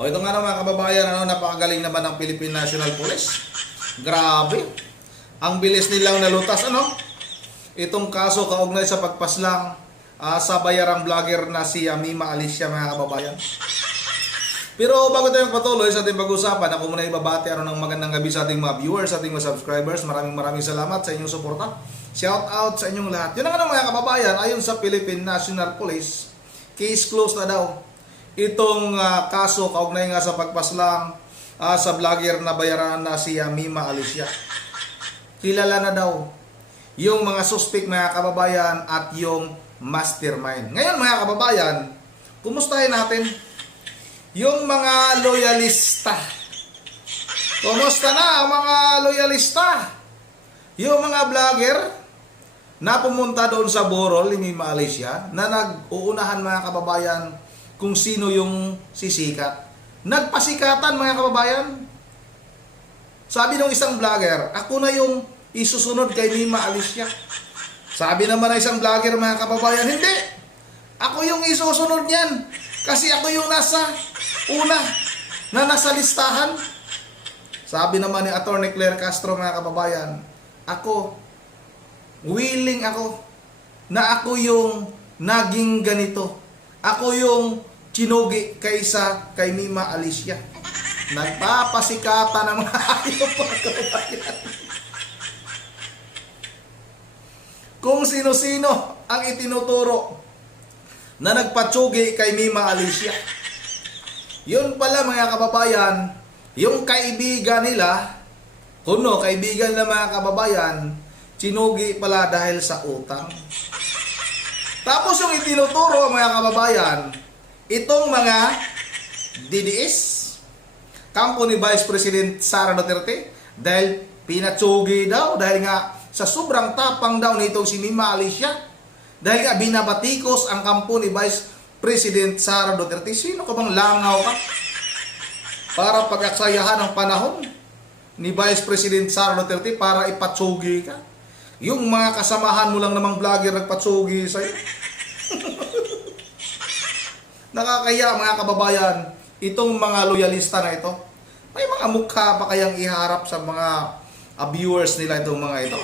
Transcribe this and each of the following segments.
O ito nga naman mga kababayan, napakagaling naman ng Philippine National Police. Grabe. Ang bilis nilang nalutas, itong kaso kaugnay sa pagpaslang sa bayarang vlogger na si Mima Alicia mga kababayan. Pero bago tayo patuloy sa ating pag-usapan, ako muna ibabati ng magandang gabi sa ating mga viewers, sa ating mga subscribers. Maraming salamat sa inyong suporta. Shout out sa inyong lahat. Yun ang mga kababayan, ayon sa Philippine National Police, case closed na daw. Itong kaso kaugnay nga sa pagpaslang sa vlogger na bayaran na si Mima Alicia. Kilala na daw yung mga suspect mga kababayan at yung mastermind. Ngayon mga kababayan, kumustahin natin yung mga loyalista. Kumusta na ang mga loyalista? Yung mga vlogger na pumunta doon sa burol ni Mima Alicia na nag-uunahan mga kababayan kung sino yung sisikat. Nagpasikatan mga kababayan. Sabi ng isang vlogger, ako na yung isusunod kay Mima Alicia. Sabi naman ng isang vlogger mga kababayan, hindi. Ako yung isusunod niyan. Kasi ako yung nasa una na nasa listahan. Sabi naman ni Attorney Claire Castro mga kababayan, willing ako na ako yung naging ganito. Ako yung chinugi kaysa kay Mima Alicia. Nagpapasikatan ng mga hayop mga kababayan. Kung sino-sino ang itinuturo na nagpatsugi kay Mima Alicia. Yun pala mga kababayan, yung kaibigan nila, kaibigan na mga kababayan, chinugi pala dahil sa utang. Tapos yung itinuturo mga kababayan, itong mga DDS, kampo ni Vice President Sara Duterte, dahil pinatsugi daw, dahil nga sa sobrang tapang daw nitong si Mima Alicia, dahil nga binabatikos ang kampo ni Vice President Sara Duterte. Sino ka bang langaw ka para pag-aksayahan ang panahon ni Vice President Sara Duterte para ipatsugi ka? Yung mga kasamahan mo lang namang vlogger nagpatsugi sa'yo. Nakakaya mga kababayan, itong mga loyalista na ito. May mga mukha pa kayang iharap sa mga viewers nila itong mga ito.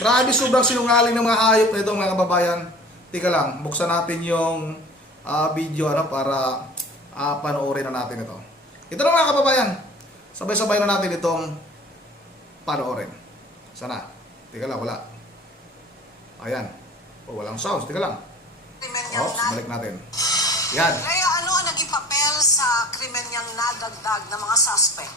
Grabe, sobrang sinungaling ng mga hayop na ito mga kababayan. Tika lang, buksan natin yung video para panoorin na natin ito. Ito na mga kababayan. Sabay-sabay na natin itong panoorin. Sana. Tika lang, wala. Ayan. Walang sounds. Tika lang. Balik natin. Yan. Kaya ano ang naging papel sa krimen niyang nadagdag ng mga suspect?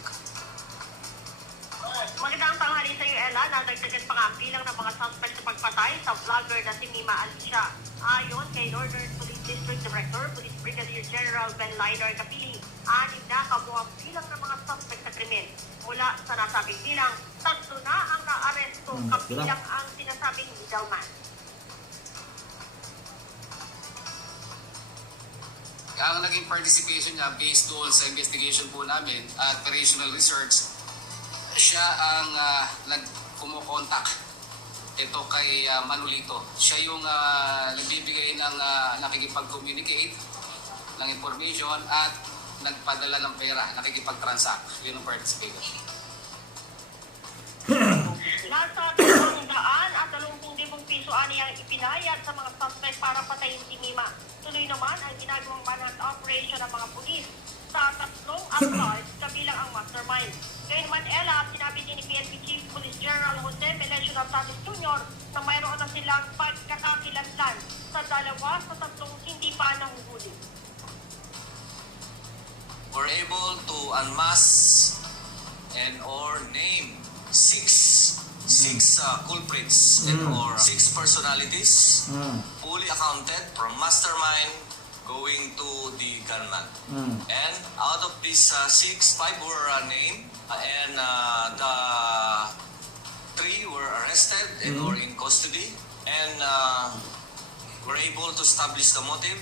Magandang tanghali sa iyo, Ella. Nadagdagan pa nga ang bilang ng mga suspect sa pagpatay sa vlogger na si Mima Alicia. Ayon kay Northern Police District Director, Police Brigadier General Ben Liner Capili, 6 na kabuang bilang ng mga suspect sa krimen. Mula sa nasabing bilang, 3 na ang naaresto kabilang ang sinasabing middleman. Ang naging participation niya based doon sa investigation po namin at operational research, siya ang nagkumokontak ito kay Manolito. Siya yung nagbibigay ng nakikipag-communicate ng information at nagpadala ng pera, nakikipag-transact. Yun ang participation. Nasa 200 at 30,000 piso aniyang ipinayad sa mga suspect para patayin si Mima. Tuloy naman ang ginagawang manhunt operation ng mga pulis sa 3 outlaws kabilang ang mastermind. Kaya naman Ella, sinabi din ni PNP Chief Police General Jose Melesio Nartates Jr. na mayroon na silang pagkakakilanlan sa 2 sa 3 hindi pa nahuhuli. We're able to unmask and or name six culprits and or 6 personalities fully accounted from mastermind going to the gunman. And out of these 6, 5 were named and the 3 were arrested and or in custody, and were able to establish the motive.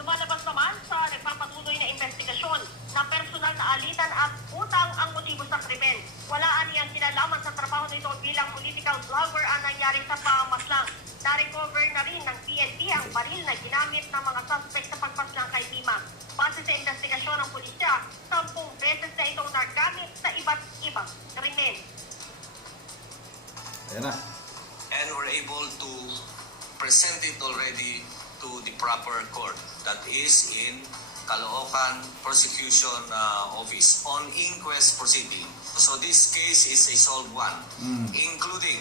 Lumalabas naman sa nagpapatuloy na investigasyon na personal na alitan at utang ang motibo sa krimen. Wala aniyang kinalaman sa trabaho nito bilang political vlogger ang nangyari sa pamamaslang. Na-recover na rin ng PNP ang baril na ginamit ng mga suspect sa pagpaslang kay Mima. pulisya. 10 beses na itong nagamit sa iba't ibang krimen. Ayan na. And we're able to present it already to the proper court, that is in Caloocan Prosecution Office on inquest proceeding. So this case is a solved one, including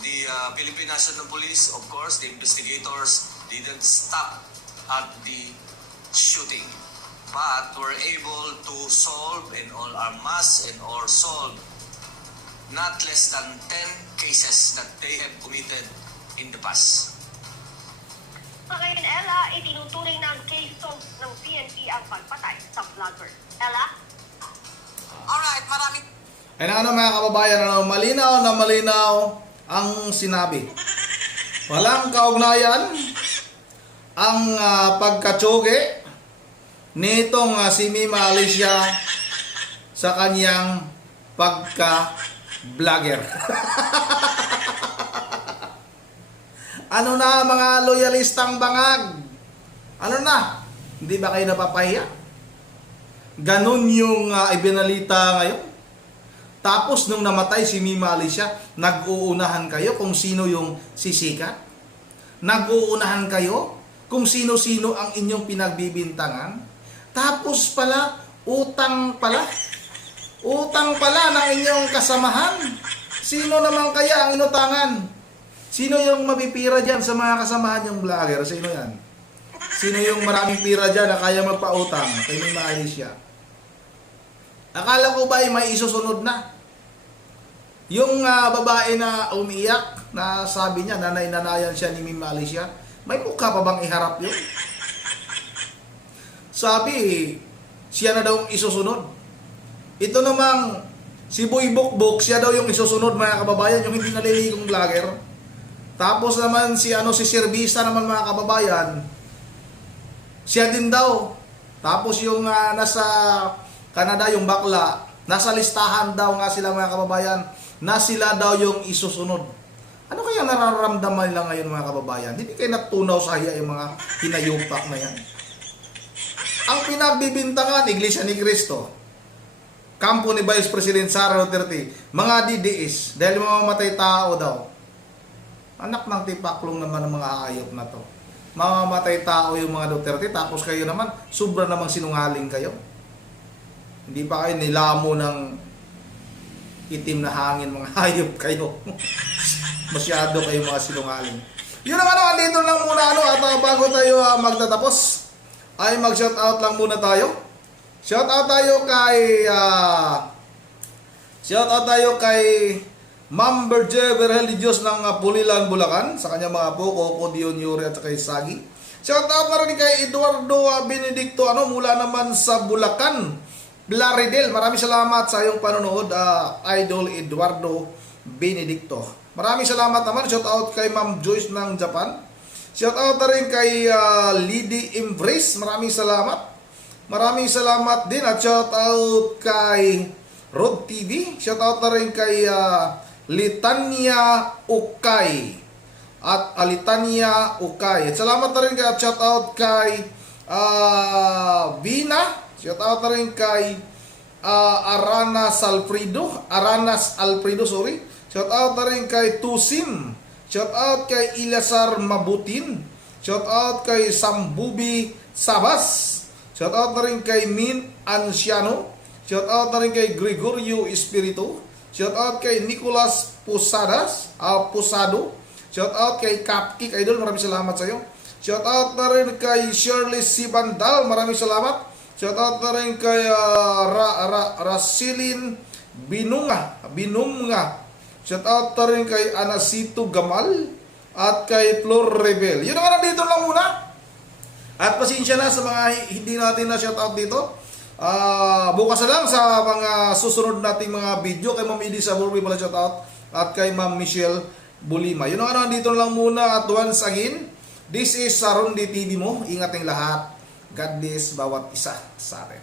the Philippine National Police. Of course, the investigators didn't stop at the shooting, but were able to solve and all or solve not less than 10 cases that they have committed in the past. Sa ngayon, Ella, itinuturing ng case solved ng PNP ang pagpatay sa vlogger. Ella? Alright, maraming Ay na mga kababayan, malinaw na malinaw ang sinabi. Walang kaugnayan ang pagkatsoge nitong si Mima Alicia sa kanyang pagka-vlogger. Ano na mga loyalistang bangag? Ano na? Hindi ba kayo napapahiya? Ganun yung ibinalita ngayon. Tapos nung namatay si Mima Alicia, nag-uunahan kayo kung sino yung sisikat? Nag-uunahan kayo kung sino-sino ang inyong pinagbibintangan? Tapos pala, utang pala ng inyong kasamahan. Sino naman kaya ang inutangan? Sino yung mapipira dyan sa mga kasamahan yung vlogger? Sino yan? Sino yung maraming pira dyan na kaya magpautang kay Mima Alicia? Akala ko ba ay may isusunod na? Yung babae na umiiyak, na sabi niya, nanay-nanayan siya ni Mima Alicia, may mukha pa bang iharap yun? Sabi, siya na daw ang isusunod. Ito namang si Boy Bukbuk, siya daw yung isusunod mga kababayan, yung hindi naliligong vlogger. Tapos naman si Serbista naman mga kababayan, siya din daw. Tapos yung nasa Canada yung bakla, nasa listahan daw nga sila mga kababayan, na sila daw yung isusunod. Ano kaya nararamdaman nila ngayon mga kababayan? Hindi kayo natunaw sa hiya yung mga hinayupak na yan. Ang pinagbibintangan, Iglesia ni Cristo, kampo ni Vice President Sara Duterte, mga DDS, dahil mamamatay tao daw. Anak ng tipaklong naman ng mga ayop na to. Mamamatay tao yung mga Duterte, tapos kayo naman, sobra namang sinungaling kayo. Hindi pa kayo nilamo ng itim na hangin, mga hayop kayo. Masyado kayo mga sinungaling. Yun ang andito lang muna at bago tayo magtatapos, ay mag-shoutout lang muna tayo. Shoutout tayo kay Ma'am Berje Berhel Diyos ng Pulilan, Bulacan, sa kanyang mga apo, Coco, Dion, Yuri at kay Sagi. Shoutout na rin kay Eduardo Benedicto, mula naman sa Bulacan, Blaridel. Maraming salamat sa iyong panonood, Idol Eduardo Benedicto. Maraming salamat naman. Shoutout kay Ma'am Joyce ng Japan. Shoutout na rin kay Lady Embrace. Maraming salamat. Maraming salamat din at shoutout kay Rod TV. Shoutout na rin kay Litania Ukay at Alitania Ukay. At salamat na rin kay at shoutout kay Vina. Shoutout na rin kay Aranas Alfredo, sorry. Shoutout na rin kay Tusim. Shoutout kay Ilasar Mabutin. Shoutout kay Sambubi Sabas. Shoutout na rin kay Min Anciano. Shoutout na rin kay Gregorio Espiritu. Shoutout kay Nicolas Pusado. Shoutout kay Cupcake Idol, maraming salamat sa iyo. Shoutout na rin kay Shirley Sibandal, maraming salamat. Shoutout na rin kay Rasilin Binunga. Shoutout na rin kay Anasito Gamal at kay Flor Rebel. Yun naman, dito lang muna. At pasensya na sa mga hindi natin na shoutout dito. Bukas na lang sa mga susunod nating mga video. Kay Ma'am Edie Saburbi pala shoutout at kay Ma'am Michelle Bulima. Yun ang dito lang muna. At once again, this is Sarundi TV mo. Ingat ang lahat. God bless bawat isa sa atin.